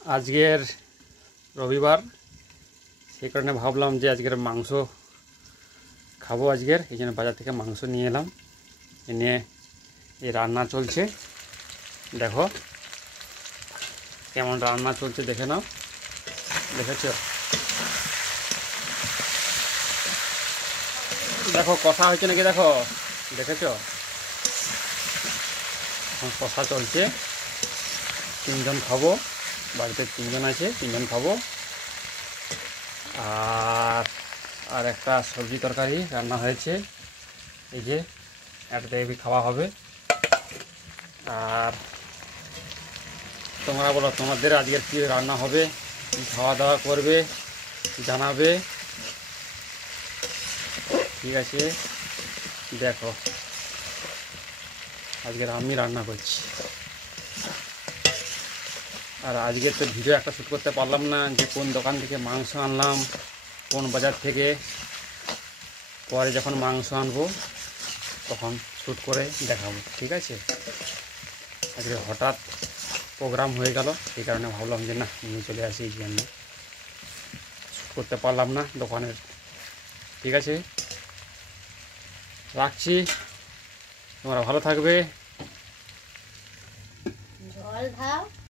আজকের রবিবার, সেই কারণে ভাবলাম যে আজকের মাংস খাবো আজকের, এই জন্য বাজার থেকে মাংস নিয়ে এলাম। এনে এই রান্না চলছে, দেখো কেমন রান্না চলছে, দেখে নাও। দেখেছ, দেখো কষা হয়েছে নাকি, দেখো দেখেছ, এখন কষা চলছে। 3 জন খাবো, বাড়িতে 3 জন আছে, 3 জন খাবো। আর একটা সবজি তরকারি রান্না হয়েছে, এই যে একটা খাওয়া হবে। আর তোমরা বলো, তোমাদের আজকের কী রান্না হবে, কী খাওয়া দাওয়া করবে জানাবে, ঠিক আছে? দেখো আজকের আমি রান্না করছি। আর আজকে তো ভিডিও একটা শ্যুট করতে পারলাম না, যে কোন দোকান থেকে মাংস আনলাম, কোন বাজার থেকে। পরে যখন মাংস আনবো তখন শ্যুট করে দেখাবো, ঠিক আছে? আজকে হঠাৎ প্রোগ্রাম হয়ে গেল, সেই কারণে ভাবলাম যে না, নিয়ে চলে আসি, এই জন্য শ্যুট করতে পারলাম না দোকানের। ঠিক আছে, রাখছি, তোমরা ভালো থাকবে। জল দাও।